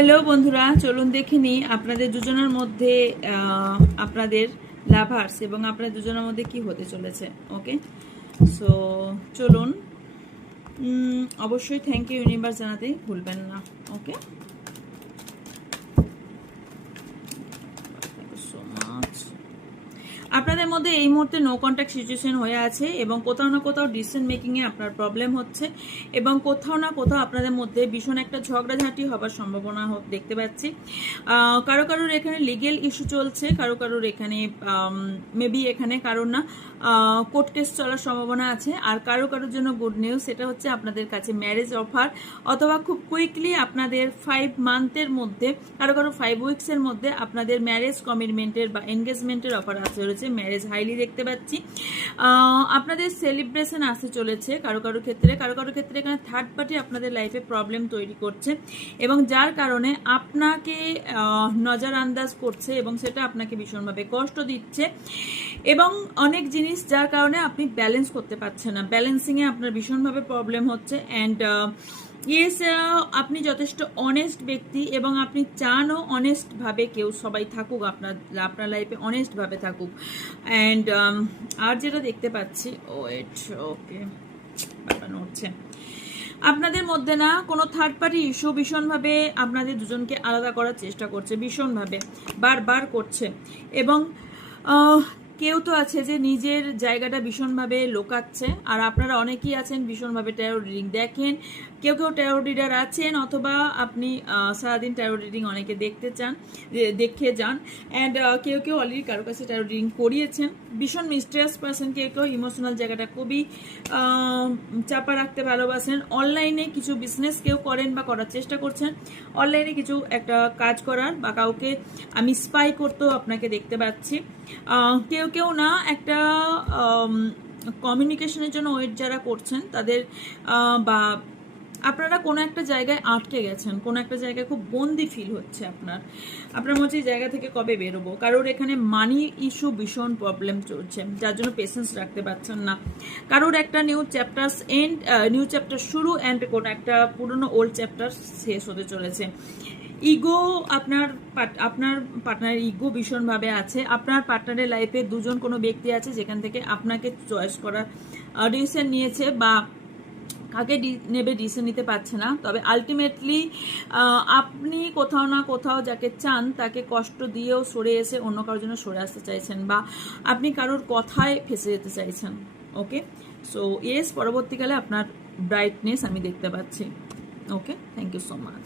Hello বন্ধুরা, চলুন দেখে নিই আপনাদের দুজনের মধ্যে আপনাদের লাভার্স এবং আপনাদের দুজনের মধ্যে কি হতে চলেছে। ওকে, সো চলুন। অবশ্যই থ্যাংক ইউ ইউনিভার্স জানাতে ভুলবেন না। ওকে, সো মাচ। আপনাদের মধ্যে এই মুহূর্তে নো কন্ট্যাক্ট সিচুয়েশন হয়ে আছে এবং কোথাও না কোথাও ডিসিশন মেকিংয়ে আপনার প্রবলেম হচ্ছে এবং কোথাও না কোথাও আপনাদের মধ্যে ভীষণ একটা ঝগড়াঝাঁটি হবার সম্ভাবনা দেখতে পাচ্ছি। কারো কারোর এখানে লিগেল ইস্যু চলছে, কারো কারোর এখানে মেবি এখানে কারোর না কোর্ট কেস চলার সম্ভাবনা আছে। আর কারো কারোর জন্য গুড নিউজ, সেটা হচ্ছে আপনাদের কাছে ম্যারেজ অফার, অথবা খুব কুইকলি আপনাদের 5 মান্থের মধ্যে, কারো কারো 5 উইকসের মধ্যে আপনাদের ম্যারেজ কমিটমেন্টের বা এনগেজমেন্টের অফার আসতে চলেছে। ম্যারেজ হাইলি দেখতে পাচ্ছি। আপনাদের সেলিব্রেশন আসতে চলেছে কারো কারো ক্ষেত্রে। কারো কারো ক্ষেত্রে এখানে থার্ড পার্টি আপনাদের লাইফে প্রবলেম তৈরি করছে এবং যার কারণে আপনাকে নজর আন্দাজ করছে এবং সেটা আপনাকে ভীষণভাবে কষ্ট দিচ্ছে এবং অনেক জিনিস যার কারণে আপনি ব্যালেন্স করতে পারছেন না। ব্যালেন্সিংয়ে আপনার ভীষণভাবে প্রবলেম হচ্ছে। অ্যান্ড ইয়েস, আপনি যথেষ্ট অনেস্ট ব্যক্তি এবং আপনি চানও অনেস্টভাবে কেউ সবাই থাকুক, আপনার লাইফে অনেস্টভাবে থাকুক। অ্যান্ড আর যেটা দেখতে পাচ্ছি, ওকে ব্যাপার নড়ছে, আপনাদের মধ্যে না কোনো থার্ড পার্টি ইস্যু ভীষণভাবে আপনাদের দুজনকে আলাদা করার চেষ্টা করছে, ভীষণভাবে বারবার করছে। এবং কেউ তো আছে যে নিজের জায়গাটা ভীষণভাবে লোকাচ্ছে, আর আপনারা অনেকেই আছেন ভীষণভাবে ট্যারো রিডিং দেখেন। কেউ কেউ ট্যারো রিডার আছেন, অথবা আপনি সারাদিন ট্যারো রিডিং অনেকে দেখে যান। অ্যান্ড কেউ কেউ অলরেডি কারো কাছে ট্যারো রিডিং করিয়েছেন। ভীষণ মিস্টেরিয়াস পার্সন, কেউ কেউ ইমোশনাল জায়গাটা খুবই চাপা রাখতে ভালোবাসেন। অনলাইনে কিছু বিজনেস কেউ করেন বা করার চেষ্টা করছেন, অনলাইনে কিছু একটা কাজ করার বা কাউকে আমি স্পাই করতেও আপনাকে দেখতে পাচ্ছি। কেউ কেউ না একটা কমিউনিকেশনের জন্য ওয়েট যারা করছেন তাদের বা আপনারা কোনো একটা জায়গায় আটকে গেছেন, কোনো একটা জায়গায় খুব বন্দি ফিল হচ্ছে আপনার মধ্যে এই জায়গা থেকে কবে বেরোবো। কারোর এখানে মানি ইস্যু ভীষণ প্রবলেম চলছে, যার জন্য পেশেন্স রাখতে পারছেন না। কারোর একটা নিউ চ্যাপ্টার শুরু, অ্যান্ড কোনো একটা পুরনো ওল্ড চ্যাপ্টার শেষ হতে চলেছে। ইগো, আপনার পার্টনারের ইগো ভীষণভাবে আছে। আপনার পার্টনারের লাইফে দুজন কোনো ব্যক্তি আছে যেখান থেকে আপনাকে চয়েস করার ডিসিশন নিয়েছে, বা কাকে নেবে ডিসিশন নিতে পারছে না। তবে আলটিমেটলি আপনি কোথাও না কোথাও যাকে চান তাকে কষ্ট দিয়েও সরে এসে অন্য কারোর জন্য সরে আসতে চাইছেন, বা আপনি কারোর কথায় ফেসে যেতে চাইছেন। ওকে, সো ইয়েস, পরবর্তীকালে আপনার ব্রাইটনেস আমি দেখতে পাচ্ছি। ওকে, থ্যাংক ইউ সো মাচ।